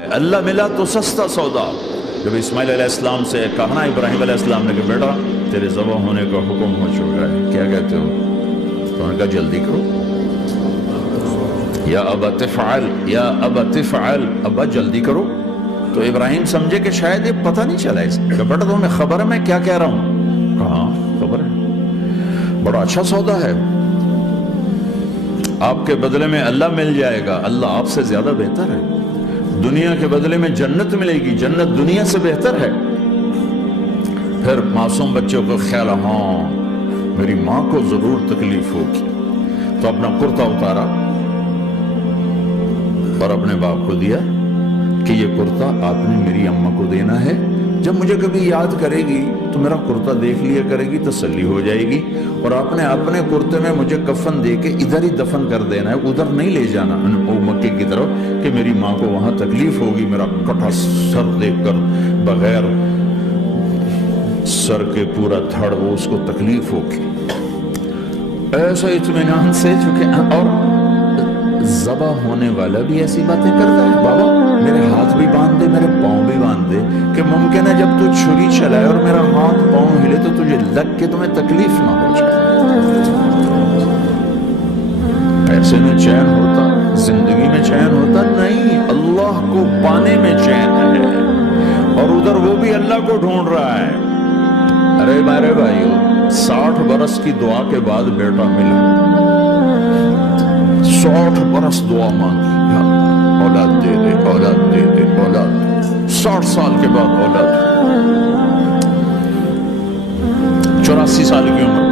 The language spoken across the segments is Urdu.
اللہ ملا تو سستا سودا. جب اسماعیل علیہ السلام سے کہا ابراہیم علیہ السلام نے کہ بیٹا تیرے ذبح ہونے کا حکم ہو چکا ہے, کیا کہتے ہو؟ تو انہوں نے کہا جلدی کرو. یا ابا تفعل, یا ابا تفعل, ابا جلدی کرو. تو ابراہیم سمجھے کہ شاید یہ پتہ نہیں چلا اس کا. بیٹا تمہیں خبر ہے میں کیا کہہ رہا ہوں؟ کہاں خبر ہے, بڑا اچھا سودا ہے, آپ کے بدلے میں اللہ مل جائے گا. اللہ آپ سے زیادہ بہتر ہے. دنیا کے بدلے میں جنت ملے گی, جنت دنیا سے بہتر ہے. پھر معصوم بچوں کو خیال, ہاں میری ماں کو ضرور تکلیف ہوگی, تو اپنا کرتا اتارا اور اپنے باپ کو دیا کہ یہ کرتا آپ نے میری اماں کو دینا ہے, جب مجھے کبھی یاد کرے گی تو میرا کرتا دیکھ لیا کرے گی, تسلی ہو جائے گی. اور آپ نے اپنے کرتے میں مجھے کفن دے کے ادھر ہی دفن کر دینا ہے, ادھر نہیں لے جانا مکے کی طرف کہ میری ماں کو وہاں تکلیف ہوگی, میرا کٹا سر دیکھ کر بغیر سر کے پورا دھڑ وہ اس کو تکلیف ہوگی. ایسا اطمینان سے چکے. اور ذبح ہونے والا بھی ایسی باتیں کرتا ہے, بابا میرے ہاتھ بھی باندھ دے, میرے پاؤں بھی باندھ دے, کہ ممکن ہے جب تو چھری چلائے اور میرا ہاتھ پاؤں ہلے تو تجھے لگ کے تمہیں تکلیف نہ ہو جائے. ایسے میں چین ہوتا, زندگی میں چین ہوتا نہیں, اللہ کو پانے میں چین ہے. اور ادھر وہ بھی اللہ کو ڈھونڈ رہا ہے. ارے میرے بھائیو, 60 برس کی دعا کے بعد بیٹا ملا, 60 برس دعا مانگی, اولاد دے دے, اولاد دے دے, اولاد. 60 سال کے بعد اولاد. 84 سال کی عمر,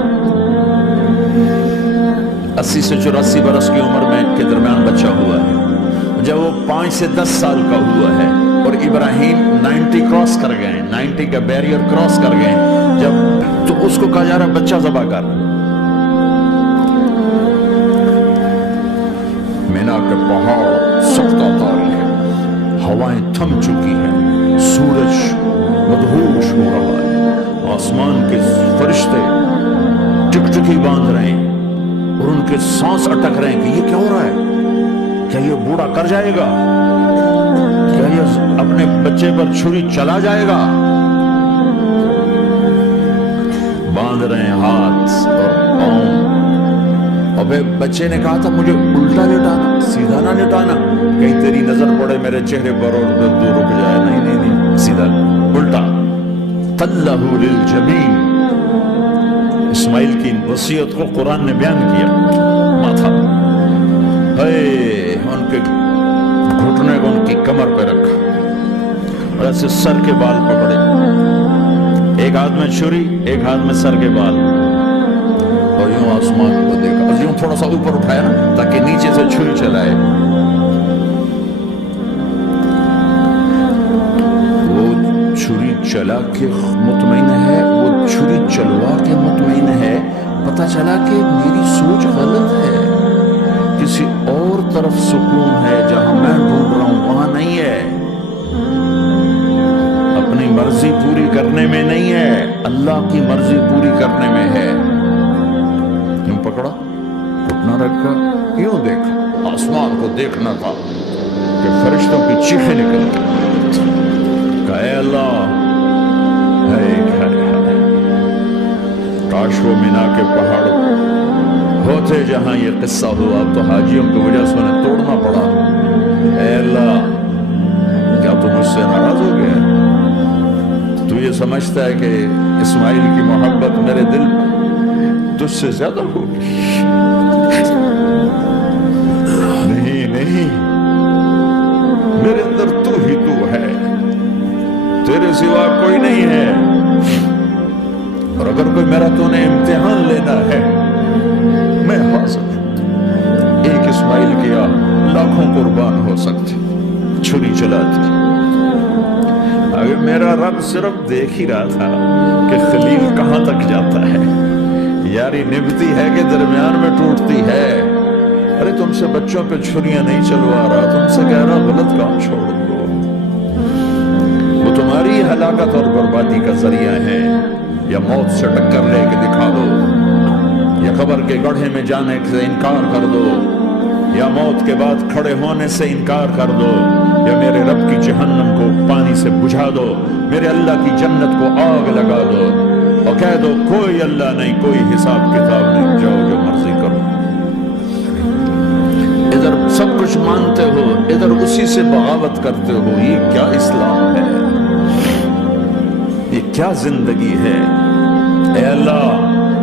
80 سے 84 برس کی عمر میں کے درمیان بچہ ہوا ہے. جب وہ 5 سے 10 سال کا ہوا ہے اور ابراہیم 90 کراس کر گئے, 90 کا بیریئر کراس کر گئے جب, تو اس کو کہا جا رہا بچہ ذبح کر. مینا کے پہاڑ سختہ تاری ہے, ہوائیں تھم چکی ہیں, سورج مدہوش ہو رہا ہے, آسمان کے فرشتے ٹکٹکی باندھ رہے ہیں اور ان کے سانس اٹک رہے ہیں کہ یہ کیا ہو رہا ہے, کیا یہ بوڑھا کر جائے گا, کیا یہ اپنے بچے پر چھری چلا جائے گا. باندھ رہے ہیں ہاتھ اور پاؤں. ابے بچے نے کہا تھا مجھے الٹا لٹانا, سیدھا نہ لٹانا, کہیں تیری نظر پڑے میرے چہرے پر اور درد رک جائے. نہیں نہیں نہیں, سیدھا الٹا. طلہ للجبین, اسماعیل کی وصیت کو قرآن نے بیان کیا. ماتھا ان کے گھٹنے کو ان کی کمر پہ رکھا اور ایسے سر کے بال پکڑے, ایک ہاتھ میں چھری ایک ہاتھ میں سر کے بال, اور یوں آسمان کو دیکھا, اور یوں تھوڑا سا اوپر اٹھایا نا تاکہ نیچے سے چھری چلائے. وہ چھری چلا کے مطمئن ہے, وہ چھری چلوا کے مطمئن ہے. پتہ چلا کہ میری سوچ غلط ہے, کسی اور طرف سکون ہے, جہاں میں ڈھونڈ رہا ہوں وہاں نہیں ہے. اپنی مرضی پوری کرنے میں نہیں ہے, اللہ کی مرضی پوری کرنے میں ہے. یوں پکڑا, گھٹنا رکھا, یوں دیکھا, آسمان کو دیکھنا تھا کہ فرشتوں کی چیخیں نکل کہ اے اللہ, کاش وہ مینا کے پہاڑ ہوتے جہاں یہ قصہ ہوا, تو حاجیوں کی وجہ سے انہیں توڑنا پڑا. اے اللہ, کیا تو مجھ سے ناراض ہو گیا؟ تو یہ سمجھتا ہے کہ اسماعیل کی محبت میرے دل میں تجھ سے زیادہ ہوگی؟ نہیں نہیں, میرے اندر تو ہی تو ہے, تیرے سوا کوئی نہیں ہے. اور اگر کوئی میرا تو نے امتحان لینا ہے, میں حاضر. ایک اسماعیل کیا لاکھوں قربان ہو سکتے, چھری چلاتی. اگر میرا رب صرف دیکھ ہی رہا تھا کہ خلیل کہاں تک جاتا ہے, یاری نبھتی ہے کہ درمیان میں ٹوٹتی ہے. ارے تم سے بچوں پہ چھریاں نہیں چلوا رہا, تم سے کہہ رہا غلط کام چھوڑ دو. وہ تمہاری ہلاکت اور بربادی کا ذریعہ ہے. یا موت سے ٹکر لے کے دکھا دو, یا قبر کے گڑھے میں جانے سے انکار کر دو, یا موت کے بعد کھڑے ہونے سے انکار کر دو، یا میرے رب کی جہنم کو پانی سے بجھا دو، میرے اللہ کی جنت کو آگ لگا دو اور کہہ دو کوئی اللہ نہیں، کوئی حساب کتاب نہیں، جاؤ جو مرضی کرو۔ ادھر سب کچھ مانتے ہو، ادھر اسی سے بغاوت کرتے ہو، یہ کیا اسلام ہے؟ یہ کیا زندگی ہے؟ اے اللہ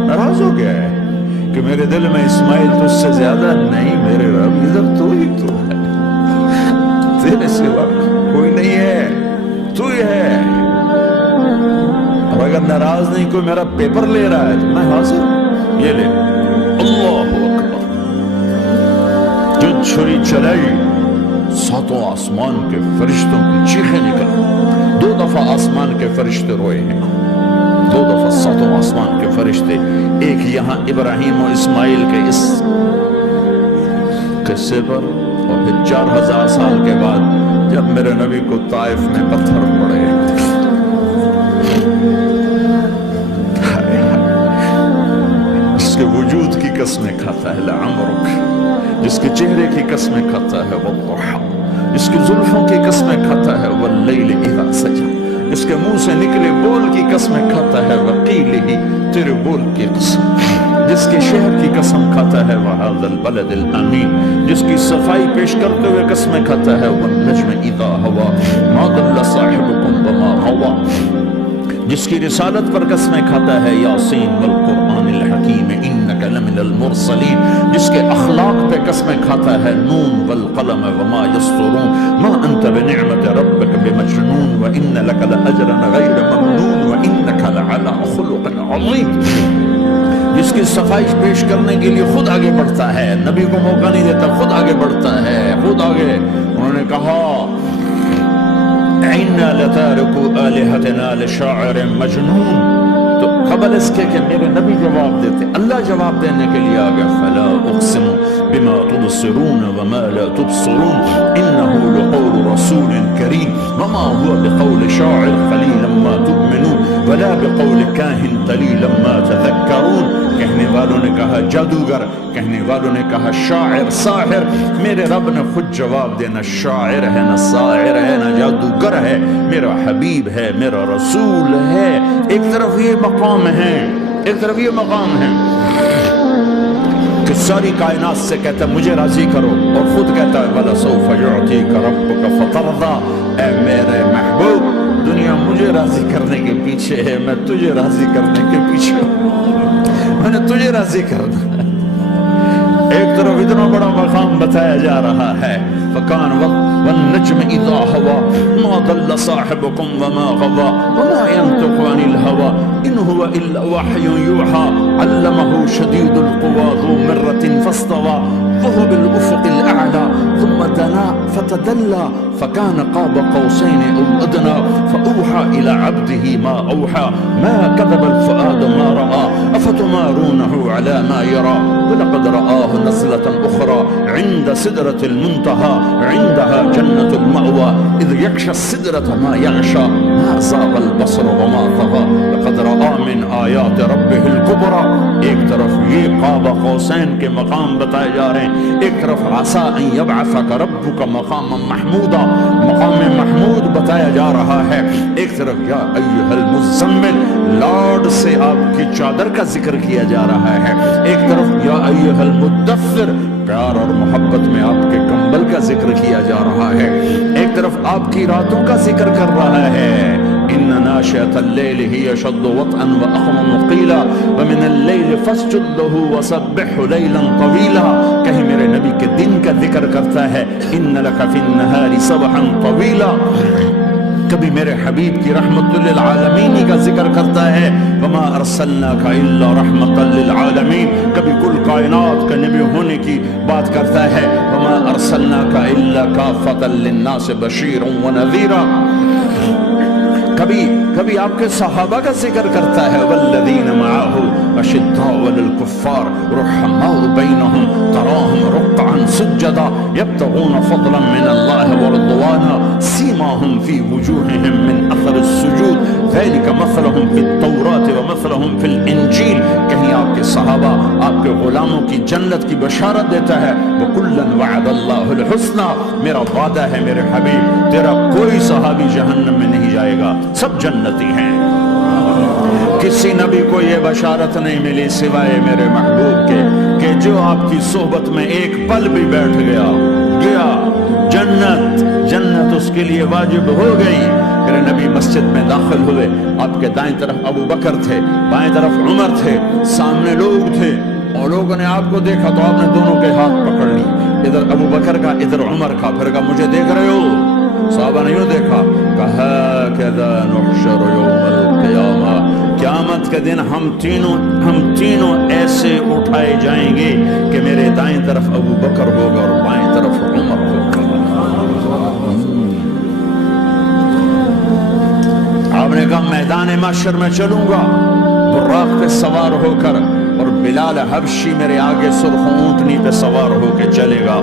ناراض ہو گیا ہے کہ میرے دل میں اسماعیل تجھ سے زیادہ نہیں، میرے رب ادھر تو ہی تو ہے، تیرے سوا کوئی نہیں ہے، تو ہی ہے۔ اور اگر ناراض نہیں کوئی میرا پیپر لے رہا ہے تو میں حاضر ہوں، یہ لے۔ اللہ اکبر، جو چھری چلائی ساتوں آسمان کے فرشتوں کی چیخیں نکل، 2 دفعہ آسمان کے فرشتے روئے ہیں، 2 دفعہ ساتوں آسمان کے فرشتے، ایک یہاں ابراہیم و اسماعیل کے اس قصے پر، اور پھر 4000 سال کے بعد جب میرے نبی کو طائف میں پتھر پڑے۔ جس کے وجود کی قسمیں کھاتا ہے لعمرک، جس کے چہرے کی قسمیں کھاتا ہے والضحی، جس کی زلفوں کی قسمیں کھاتا ہے واللیل اذا سجا، جس کے منہ سے نکلے بول کی قسمیں کھاتا ہے وقیلہ، تیرے بول کی قسم، جس کے شہر کی قسم کھاتا ہے وہذا البلد الامین، جس کی صفائی پیش کرتے ہوئے قسمیں کھاتا ہے والنجم اذا ہوا ما ضل صاحبکم وما غوی، جس کی رسالت پر قسمیں کھاتا ہے یاسین والقرآن الحکیم انک لمن المرسلین، جس کے اخلاق پہ قسمیں کھاتا ہے نون والقلم وما یسطرون ما انت بنعمت ربک بمجنون وان لک لاجرا غیر ممنون وانک لعلی خلق عظیم، جس کی صفائی پیش کرنے کے لیے خود آگے بڑھتا ہے، نبی کو موقع نہیں دیتا، خود آگے بڑھتا ہے، خود آگے۔ انہوں نے کہا اِنَّا لَتَارِكُ آلِهَتِنَا لِشَاعِرٍ مَجْنُونَ، تو قبل اس کے کہ میرے نبی جواب دیتے، اللہ جواب دینے کے لیے آگیا فَلَا أُقْسِمُ بِمَا تُبْصِرُونَ وَمَا لَا تُبْصِرُونَ إِنَّهُ لَقَوْلُ رَسُولٍ كَرِيمٍ وَمَا هُوَ بِقَوْلِ شَاعِرٍ قَلِيلًا مَا تُؤْمِنُونَ وَلَا بِقَوْلِ كَاهِنٍ قَلِيلًا مَا تَذَكَّرُونَ۔ کہنے والوں نے کہا جادوگر، کہنے والوں نے کہا شاعر، ساحر، میرے رب نے خود جواب دینا شاعر ہے نہ ساحر ہے نہ جادوگر ہے، میرا حبیب ہے، میرا رسول ہے۔ ایک طرف یہ مقام ہے، ایک طرف یہ مقام ہے کہ ساری کائنات سے کہتا ہے مجھے راضی کرو، اور خود کہتا ہے وَلَسَوْفَ يُعْطِيكَ رَبُّكَ فَتَرْضَىٰ، اے میرے محبوب دنیا مجھے راضی کرنے کے پیچھے ہے، میں تجھے راضی کرنے کے پیچھے ہوں، میں نے تجھے راضی کرنا ہے۔ ایک طرف اتنا بڑا مقام بتایا جا رہا ہے فَكَانَ وَالنَّجْمِ إِذَا هَوَىٰ مَا ضَلَّ صَاحِبُكُمْ وَمَا غَوَىٰ وَمَا يَنطِقُ عَنِ الْهَوَىٰ إِنْ هُوَ إِلَّا وَحْيٌ يُوحَىٰ عَلَّمَهُ شَدِيدُ الْقُوَىٰ ذُو مِرَّةٍ فَاسْتَوَىٰ وَهُوَ بِالْأُفُقِ الْأَعْلَىٰ ثُمَّ دَنَا فَتَدَلَّىٰ فَكَانَ قَابَ قَوْسَيْنِ أَوْ أَدْنَىٰ فَأَوْحَىٰ إِلَىٰ عَبْدِهِ مَا أَوْحَىٰ مَا كَذَبَ الْفُؤَادُ مَا رَأَىٰ أَفَتُمَارُونَهُ عَلَىٰ مَا يَرَىٰ وَلَقَدْ رَآهُ نَزْلَةً أُخْرَىٰ عِندَ سِدْرَةِ الْمُنتَهَىٰ عِندَهَا جَنَّةُ الْمَأْوَىٰ إِذْ يَغْشَى السِّدْرَةَ مَا يَغْشَىٰ مَا زَاغَ الْبَصَرُ وَمَا طَغَىٰ لَقَدْ رَآ مِنْ آيَاتِ رَبِّهِ الْكُبْرَىٰ۔ ایک طرف یہ قاب قوسین کے مقام بتائے جا رہے ہیں، ایک طرف عَسَىٰ أَن يَبْعَثَكَ رَبُّكَ مَقَامًا مَحْمُودًا، مقام محمود بتایا جا رہا ہے، ایک طرف یا ایھا المزمل لاڈ سے آپ کی چادر کا ذکر کیا جا رہا ہے، ایک طرف یا ایھا المدثر پیار اور محبت میں آپ کے کمبل کا ذکر کیا جا رہا ہے، ایک طرف آپ کی راتوں کا ذکر کر رہا ہے ان ناشئۃ اللیل ہی اشد وطئا واقوم قیلا ومن اللیل فاسجد له وسبحه لیلا طویلا، کہیں میرے نبی کے دن کا ذکر کرتا ہے ان لک فی النہار سبحا طویلا، کبھی میرے حبیب کی رحمت للعالمین کا ذکر کرتا ہے وما ارسلناک الا رحمت للعالمین، کبھی کل کائنات کا نبی ہونے کی بات کرتا ہے وما ارسلناک الا کافۃ للناس بشیرا ونذیرا، کبھی آپ کے صحابہ کا ذکر کرتا ہے والذین معه اشداء علی الکفار رحماء بینہم تراہم رکعا سجدا سجدا يبتغون فضلا من الله ورضوانا سيماهم في وجوههم من اثر السجود ذلك مثلهم في التوراة ومثلهم في الانجیل. کہیں آپ کے صحابہ آپ کے غلاموں کی جنت کی بشارت دیتا ہے. وَكُلًّا وَعَدَ اللَّهُ الْحُسْنَى, میرا وعدہ ہے میرے حبیب تیرا کوئی صحابی جہنم میں نہیں جائے گا, سب جنتی ہیں. کسی نبی کو یہ بشارت نہیں ملی سوائے میرے محبوب کے کہ جو آپ کی صحبت میں ایک پل بھی بیٹھ گیا جنت اس کے لیے واجب ہو گئی. میرے نبی مسجد میں داخل ہوئے, آپ کے دائیں طرف ابو بکر تھے, بائیں طرف عمر تھے, سامنے لوگ تھے, اور لوگوں نے آپ کو دیکھا تو آپ نے دونوں کے ہاتھ پکڑ لی, ادھر ابو بکر کا ادھر عمر کا. پھر کہا مجھے دیکھ رہے ہو؟ صحابہ نے یوں دیکھا. کہا کذا نحشر یوم القیامہ, قیامت کے دن ہم تینوں ایسے اٹھائے جائیں گے کہ میرے دائیں طرف ابو بکر ہوگا اور بائیں طرف عمر ہوگا. آپ نے کہا میدان محشر میں چلوں گا براق پہ سوار ہو کر, اور بلال حبشی میرے آگے سرخ اونٹنی پہ سوار ہو کے چلے گا.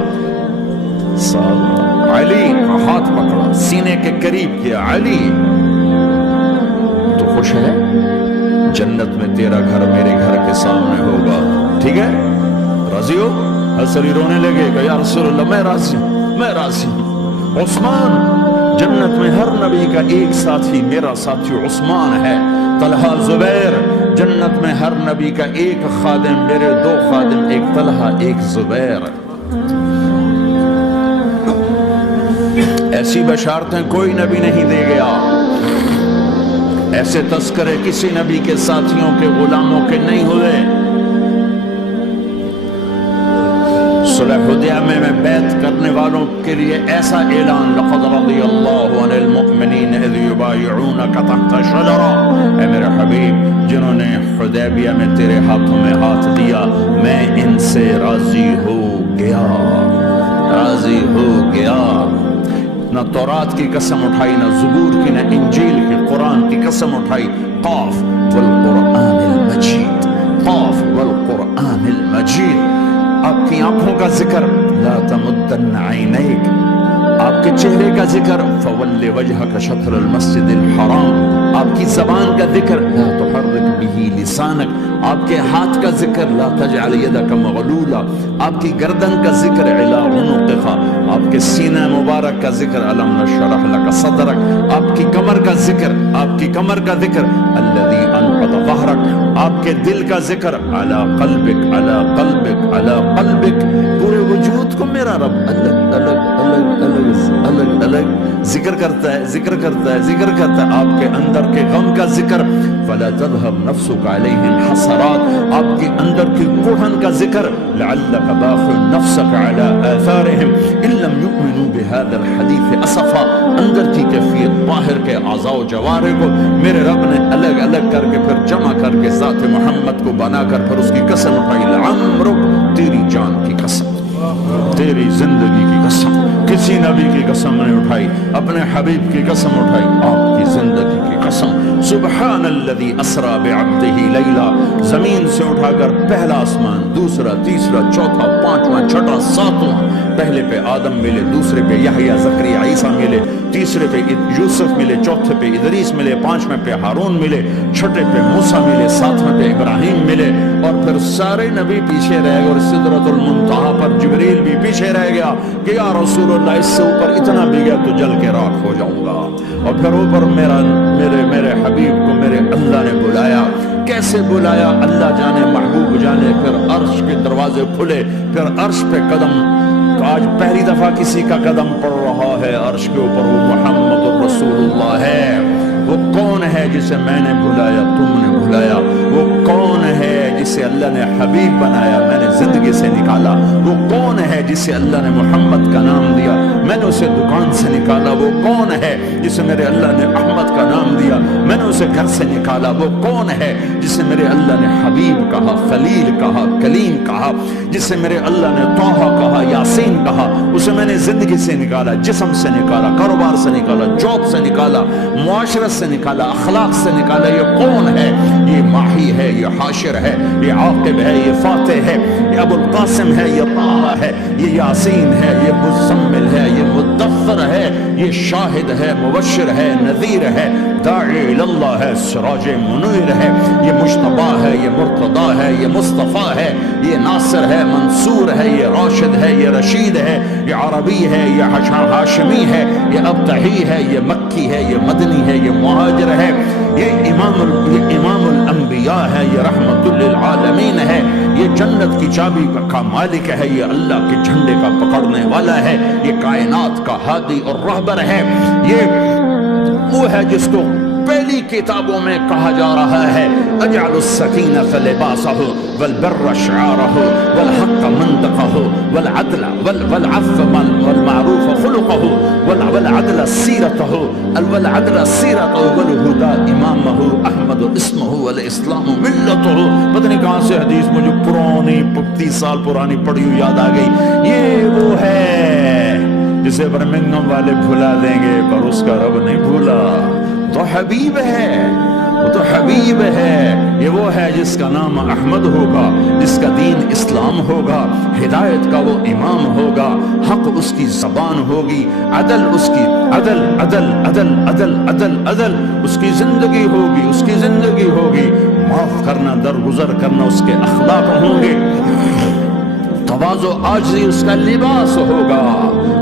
علی کا ہاتھ پکڑا, سینے کے قریب کیا. علی تو خوش ہے؟ جنت میں تیرا گھر میرے گھر کے سامنے ہوگا, ٹھیک ہے؟ راضی ہو؟ حسری رونے لگے کہ یا رسول اللہ میں راضی ہوں. عثمان, جنت میں ہر نبی کا ایک ساتھی میرا ساتھی عثمان ہے. طلحہ, زبیر, جنت میں ہر نبی کا ایک خادم میرے دو خادم, ایک طلحہ ایک زبیر. ایسی بشارتیں کوئی نبی نہیں دے گیا, ایسے تذکرے کسی نبی کے ساتھیوں کے غلاموں کے نہیں ہوئے. صلح حدیبیہ میں بیعت کرنے والوں کے لیے ایسا اعلان, لقد رضی اللہ عن المؤمنین اذ یبایعونک تحت شجرہ, اے میرے حبیب جنہوں نے حدیبیہ میں تیرے ہاتھوں میں ہاتھ دیا میں ان سے راضی ہو گیا. نہ تورات کی قسم اٹھائی, نہ زبور کی, نہ انجیل کی, قرآن کی قسم اٹھائی. قاف والقرآن المجید, قاف والقرآن المجید. آپ کی آنکھوں کا ذکر, لا تمدن عینیک, آپ کے چہرے کا ذکر, فول وجہک شطر المسجد الحرام. آپ کی زبان کا ذکر, لا تحرک به لسانک. آپ کے ہاتھ کا ذکر, لا تجعل یدک مغلولا. آپ کی گردن کا ذکر, علی عنقک. آپ کے سینہ مبارک کا ذکر, الم نشرح لک صدرک. آپ کی کمر کا ذکر, آپ کی کمر کا ذکر, الذی انقض ظہرک. آپ کے دل کا ذکر, علی قلبک علی قلبک علی قلبک. پورے وجود کو میرا رب الگ الگ ذکر کرتا ہے. آپ کے اندر کے غم کا ذکر, فلا تذهب نفسك عليهم حسرات. آپ کے اندر کی کوڑھن کا ذکر, لعلك باخع نفسك على آثارهم ان لم يؤمنوا بهذا الحديث اسفا. اندر کی کیفیت باہر کے اعضاء و جوارح کو میرے رب نے الگ الگ کر کے پھر جمع کر کے ذات محمد کو بنا کر پھر اس کی قسم اٹھائی, لعمرک, تیری جان کی قسم, تیری زندگی کی قسم. کسی نبی کی قسم نہیں اٹھائی, اپنے حبیب کی قسم اٹھائی, آپ کی زندگی کی قسم. سبحان الذی اسری بعبدہ لیلا. زمین سے اٹھا کر پہلا آسمان, دوسرا, تیسرا, چوتھا, پانچواں, چھٹا, ساتواں. پہلے پہ آدم ملے, دوسرے پہ یحییٰ, زکریا, عیسیٰ ملے, تیسرے پہ یوسف ملے, چوتھے پہ ادریس ملے, پانچویں پہ ہارون ملے, چھٹے پہ موسیٰ ملے, ساتویں پہ ابراہیم ملے, اور پھر سارے نبی پیچھے رہ گئے, اور سدرۃ المنتہا پر جبریل بھی پیچھے رہ گیا کہ یا رسول اللہ اس سے اوپر اتنا بھی گیا تو جل کے راکھ ہو جاؤں گا. اور پھر اوپر میرے حبیب کو میرے اللہ نے بلایا. کیسے بلایا اللہ جانے, محبوب جانے. پھر عرش کے دروازے کھلے, پھر عرش پہ قدم. آج پہلی دفعہ کسی کا قدم پڑ رہا ہے عرش کے اوپر, وہ محمد الرسول اللہ ہے. وہ کون ہے جسے میں نے بلایا, تم نے بلایا؟ وہ کون ہے جسے اللہ نے حبیب بنایا, میں نے زندگی سے نکالا؟ وہ کون ہے جسے اللہ نے محمد کا نام دیا, میں نے اسے دکان سے نکالا؟ وہ کون ہے جسے میرے اللہ نے احمد کا نام دیا, میں نے اسے گھر سے نکالا؟ وہ کون ہے جسے میرے اللہ نے حبیب کہا, خلیل کہا, کلیم کہا, جسے میرے اللہ نے طٰہٰ کہا, یاسین کہا؟ اسے میں نے زندگی سے نکالا, جسم سے نکالا, کاروبار سے نکالا, جاب سے نکالا, معاشرت سے نکالا، اخلاق سے نکالا. یہ کون ہے؟ یہ ماہی ہے، یہ حاشر ہے، یہ عاقب ہے، یہ فاتح ہے، یہ ابو القاسم ہے، یہ طه ہے، یہ یاسین ہے، یہ مزمل ہے، یہ مدثر ہے، یہ شاہد ہے، مبشر ہے، نذیر ہے، داعی اللہ ہے، سراج منیر ہے، یہ مجتبی ہے، یہ مرتضی ہے، یہ مصطفیٰ ہے، یہ ناصر ہے، منصور ہے، یہ راشد ہے، یہ رشید ہے، یہ عربی ہے، یہ ہاشمی ہے، یہ ابتحی ہے، یہ مکی ہے، یہ مدنی ہے، یہ مہاجر ہے، یہ امام الانبیاء ہے، یہ رحمت للعالمین ہے، یہ جنت کی چابی کا مالک ہے، یہ اللہ کے جھنڈے کا پکڑنے والا ہے، یہ کائنات کا ہادی اور رہبر ہے. یہ وہ ہے جس کو پہلی کتابوں میں کہا جا رہا ہے اجعل السکینۃ لباسہ والبر شعارہ والحق منطقہ والعدل والعفو والمعروف خلقہ والعدل سیرتہ والہدى امامہ احمد اسمہ والاسلام ملتہ. پتہ نہیں کہاں سے حدیث مجھے پرانی 30 سال پرانی پڑھی ہوئی یاد آ گئی. یہ وہ ہے جسے برمنگم والے بھلا دیں گے پر اس کا رب نہیں بھولا. تو حبیب ہے، وہ تو حبیب ہے. یہ وہ ہے جس کا نام احمد ہوگا، جس کا دین اسلام ہوگا، ہدایت کا وہ امام ہوگا، حق اس کی زبان ہوگی، عدل اس کی عدل عدل عدل عدل عدل عدل اس کی زندگی ہوگی، اس کی زندگی ہوگی. معاف کرنا، درگزر کرنا اس کے اخلاق ہوں گے. تواضع عاجزی اس کا لباس ہوگا،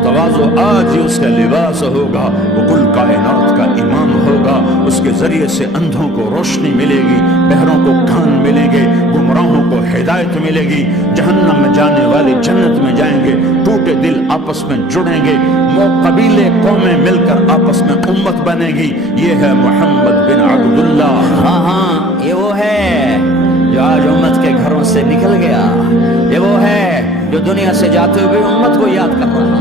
تواضع عاجزی اس کا لباس ہوگا. وہ کل کائنات کا امام ہوگا. اس کے ذریعے سے اندھوں کو روشنی ملے گی، بہروں کو کان ملیں گے، گمراہوں کو ہدایت ملے گی. جہنم میں جانے والے جنت میں جائیں گے. ٹوٹے دل آپس میں جڑیں گے، قبیلے قومیں مل کر آپس میں امت بنے گی. یہ ہے محمد بن عبداللہ. ہاں یہ وہ ہے جو آج امت کے گھروں سے نکل گیا. یہ وہ ہے جو دنیا سے جاتے ہوئے امت کو یاد کر رہا.